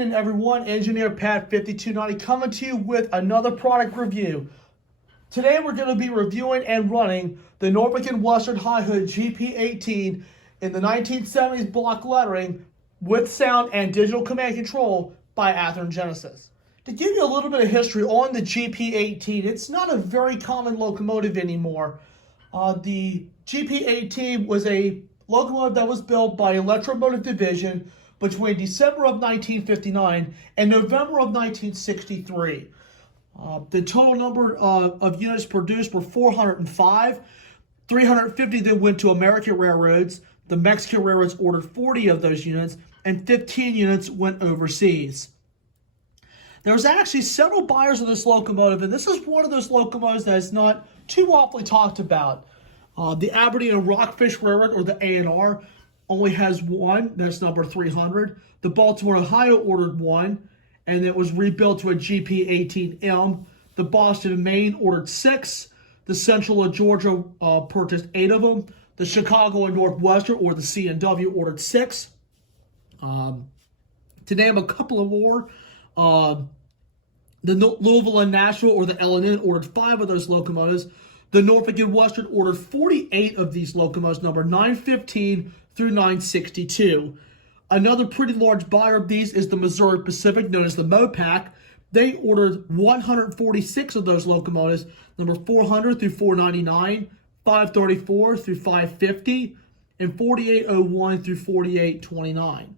evening, everyone. Engineer Pat 5290 coming to you with another product review. Today we're going to be reviewing and running the Norfolk & Western High Hood GP18 in the 1970s block lettering with sound and digital command control by Athearn Genesis. To give you a little bit of history on the GP18, it's not a very common locomotive anymore. The GP18 was a locomotive that was built by Electromotive Division between December of 1959 and November of 1963. The total number of units produced were 405. 350 then went to American railroads. The Mexican railroads ordered 40 of those units, and 15 units went overseas. There's actually several buyers of this locomotive, and this is one of those locomotives that is not too awfully talked about. The Aberdeen and Rockfish Railroad, or the A&R, only has one. That's number 300. The Baltimore, Ohio ordered one, and it was rebuilt to a GP18M. The Boston and Maine ordered 6. The Central of Georgia purchased 8 of them. The Chicago and Northwestern, or the C&W, ordered 6. To name a couple of more, the Louisville and Nashville, or the L&N, ordered 5 of those locomotives. The Norfolk and Western ordered 48 of these locomotives, number 915 through 962. Another pretty large buyer of these is the Missouri Pacific, known as the MOPAC. They ordered 146 of those locomotives, number 400 through 499, 534 through 550, and 4801 through 4829.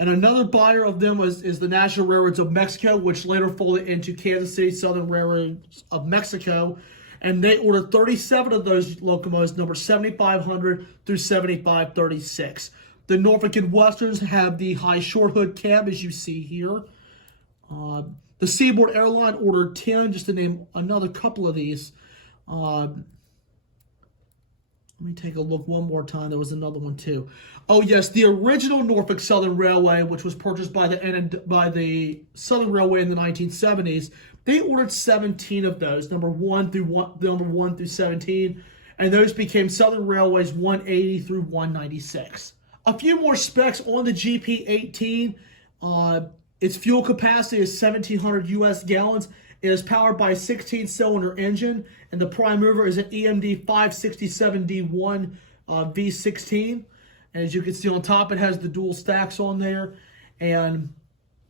And another buyer of them is the National Railroads of Mexico, which later folded into Kansas City Southern Railroads of Mexico. And they ordered 37 of those locomotives, number 7500 through 7536. The Norfolk and Westerns have the high short hood cab, as you see here. The Seaboard Airline ordered 10, just to name another couple of these. Let me take a look one more time. There was another one too. Oh yes, the original Norfolk Southern Railway, which was purchased by the Southern Railway in the 1970s, they ordered 17 of those, number 1 through 17, and those became Southern Railways 180 through 196. A few more specs on the GP18. Its fuel capacity is 1,700 U.S. gallons. It is powered by a 16-cylinder engine, and the prime mover is an EMD 567D1 V16. And as you can see on top, it has the dual stacks on there, and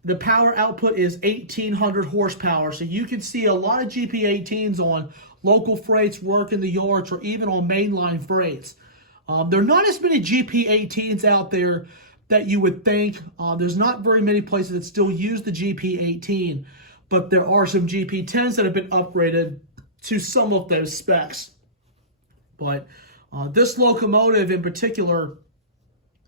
the power output is 1,800 horsepower. So you can see a lot of GP18s on local freights, work in the yards, or even on mainline freights. There are not as many GP18s out there that you would think. There's not very many places that still use the GP18, but there are some GP10s that have been upgraded to some of those specs. But this locomotive in particular,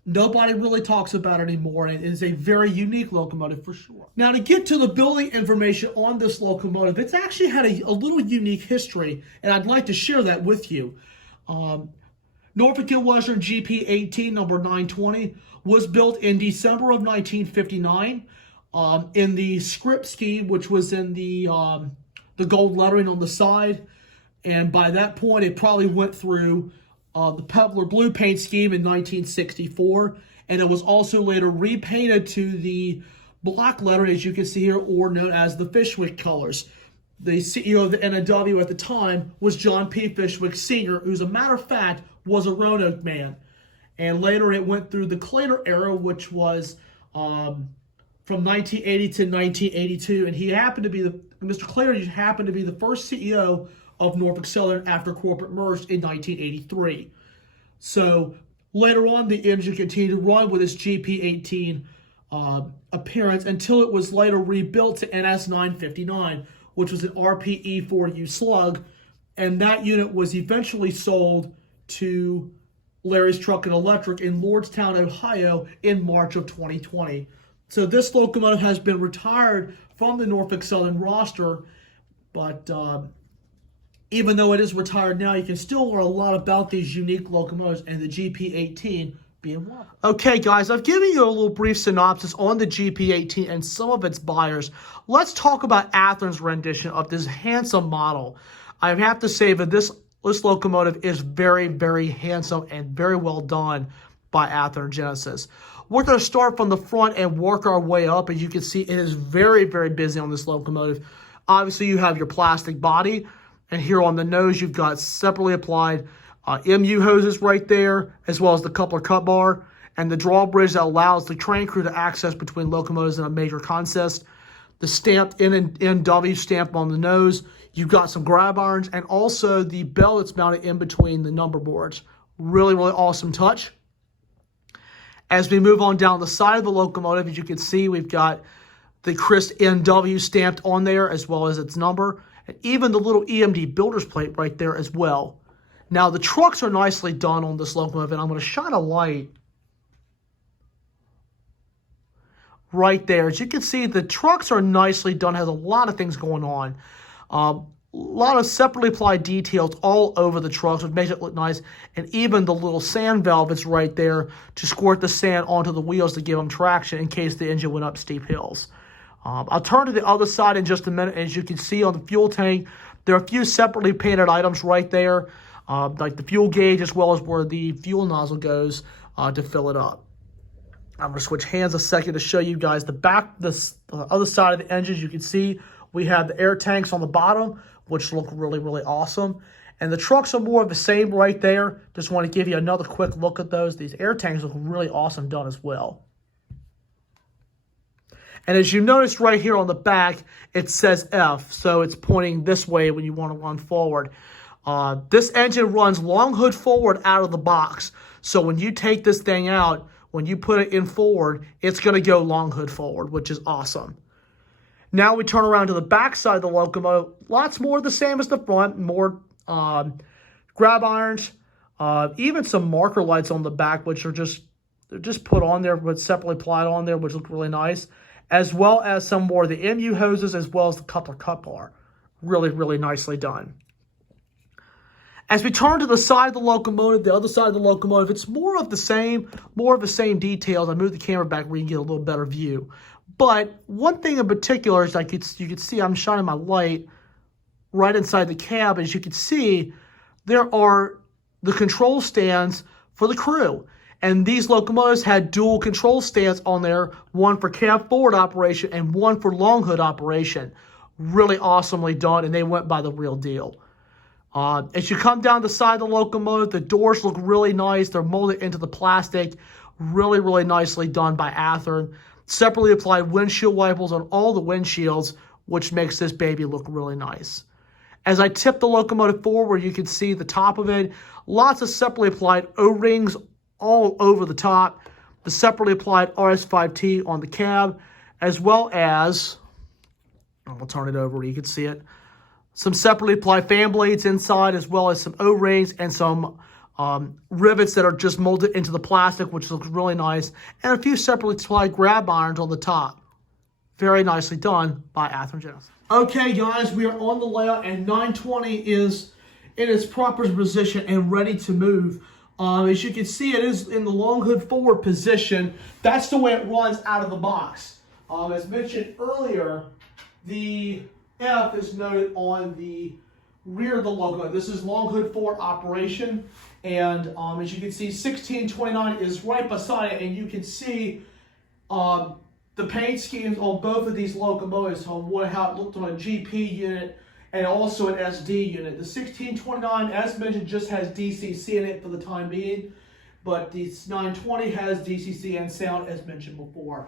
nobody really talks about it anymore, and it is a very unique locomotive for sure. Now, to get to the building information on this locomotive, it's actually had a little unique history, and I'd like to share that with you. Norfolk & Western GP18 number 920 was built in December of 1959 in the script scheme, which was in the gold lettering on the side. And by that point, it probably went through the Pebbler blue paint scheme in 1964. And it was also later repainted to the black lettering, as you can see here, or known as the Fishwick colors. The CEO of the NW at the time was John P. Fishwick Sr., who, as a matter of fact, was a Roanoke man. And later it went through the Claytor era, which was from 1980 to 1982. And he happened to be Mr. Claytor happened to be the first CEO of Norfolk Southern after corporate merged in 1983. So later on, the engine continued to run with its GP18 appearance until it was later rebuilt to NS 959, which was an RPE 4U slug. And that unit was eventually sold to Larry's Truck and Electric in Lordstown, Ohio in March of 2020. So this locomotive has been retired from the Norfolk Southern roster, but even though it is retired now, you can still learn a lot about these unique locomotives, and the GP18 being one. Okay, guys, I've given you a little brief synopsis on the GP18 and some of its buyers. Let's talk about Athearn's rendition of this handsome model. I have to say that this locomotive is very, very handsome and very well done by Athearn Genesis. We're going to start from the front and work our way up. As you can see, it is very, very busy on this locomotive. Obviously, you have your plastic body, and here on the nose, you've got separately applied MU hoses right there, as well as the coupler cut bar, and the drawbridge that allows the train crew to access between locomotives in a major consist. The stamped N and NW stamp on the nose. You've got some grab irons, and also the bell that's mounted in between the number boards. Really, really awesome touch. As we move on down the side of the locomotive, as you can see, we've got the crisp NW stamped on there, as well as its number, and even the little EMD builder's plate right there as well. Now, the trucks are nicely done on this locomotive, and I'm going to shine a light right there. As you can see, the trucks are nicely done, has a lot of things going on. A lot of separately applied details all over the trucks, which makes it look nice. And even the little sand valve is right there to squirt the sand onto the wheels to give them traction in case the engine went up steep hills. I'll turn to the other side in just a minute. As you can see on the fuel tank, there are a few separately painted items right there, like the fuel gauge as well as where the fuel nozzle goes to fill it up. I'm going to switch hands a second to show you guys the back, the other side of the engine. You can see we have the air tanks on the bottom, which look really, really awesome. And the trucks are more of the same right there. Just want to give you another quick look at those. These air tanks look really awesome done as well. And as you notice right here on the back, it says F, so it's pointing this way when you want to run forward. This engine runs long hood forward out of the box. So when you take this thing out, when you put it in forward, it's going to go long hood forward, which is awesome. Now we turn around to the back side of the locomotive. Lots more the same as the front. More grab irons, even some marker lights on the back, which are they're just put on there, but separately applied on there, which look really nice. As well as some more of the MU hoses, as well as the coupler cut bar. Really, really nicely done. As we turn to the side of the locomotive, the other side of the locomotive, it's more of the same details. I moved the camera back where you can get a little better view. But one thing in particular is like you can see I'm shining my light right inside the cab. As you can see, there are the control stands for the crew. And these locomotives had dual control stands on there, one for cab forward operation and one for long hood operation. Really awesomely done, and they went by the real deal. As you come down the side of the locomotive, the doors look really nice. They're molded into the plastic. Really, really nicely done by Athearn. Separately applied windshield wipers on all the windshields, which makes this baby look really nice. As I tip the locomotive forward, you can see the top of it. Lots of separately applied O-rings all over the top. The separately applied RS5T on the cab, as well as, I'll turn it over where you can see it, some separately applied fan blades inside, as well as some O-rings and some rivets that are just molded into the plastic, which looks really nice, and a few separately applied grab irons on the top. Very nicely done by Athearn Genesis. Okay, guys, we are on the layout, and 920 is in its proper position and ready to move. As you can see, it is in the long hood forward position. That's the way it runs out of the box. As mentioned earlier, the F is noted on the rear of the locomotive. This is long hood forward operation, and as you can see, 1629 is right beside it, and you can see the paint schemes on both of these locomotives, how it looked on a GP unit and also an SD unit. The 1629, as mentioned, just has DCC in it for the time being, but the 920 has DCC and sound, as mentioned before.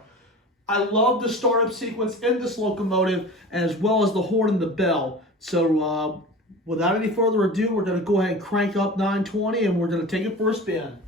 I love the startup sequence in this locomotive, as well as the horn and the bell. So without any further ado, we're going to go ahead and crank up 920, and we're going to take it for a spin.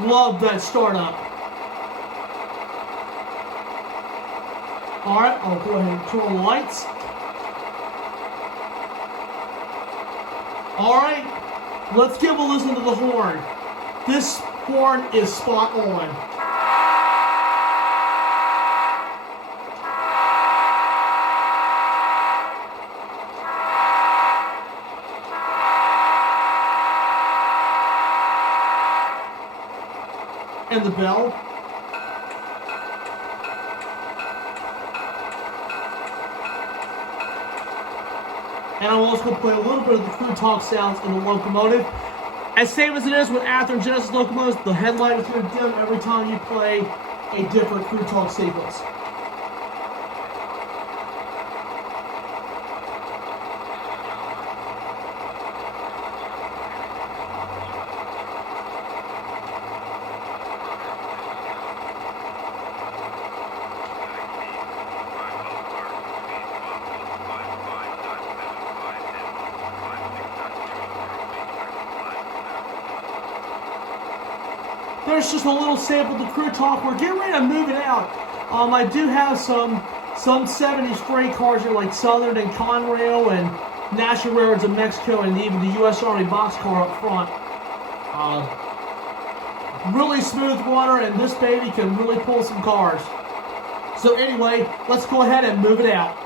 Love that startup. All right, I'll go ahead and turn on the lights. All right, let's give a listen to the horn. This horn is spot on. and the bell. And I'm also going to play a little bit of the crew talk sounds in the locomotive. As same as it is with Ather and Genesis locomotives, the headlight is going to dim every time you play a different crew talk sequence. There's just a little sample of the crew talk. We're getting ready to move it out. I do have some 70s freight cars here like Southern and Conrail and National Railroads of Mexico and even the U.S. Army boxcar up front. Really smooth water, and this baby can really pull some cars. So anyway, let's go ahead and move it out.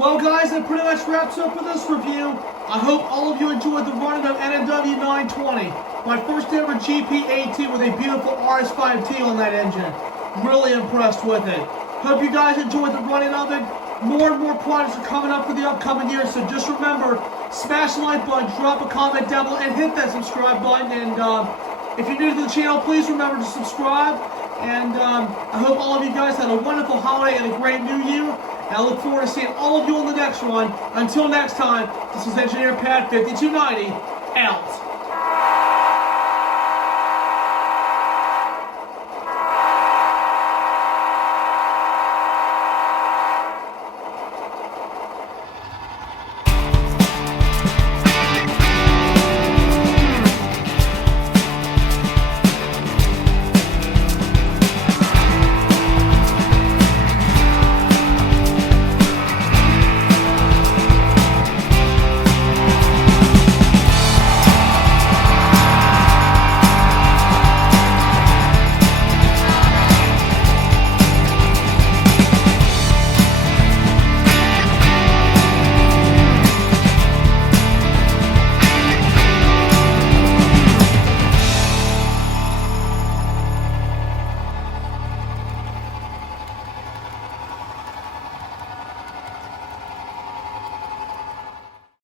Well, guys, that pretty much wraps up for this review. I hope all of you enjoyed the running of NW 920. My first ever GP18 with a beautiful RS5T on that engine. Really impressed with it. Hope you guys enjoyed the running of it. More and more products are coming up for the upcoming year, so just remember, smash the like button, drop a comment down below, and hit that subscribe button. And if you're new to the channel, please remember to subscribe. And I hope all of you guys had a wonderful holiday and a great new year. And I look forward to seeing all of you on the next one. Until next time, this is Engineer Pat 5290, out.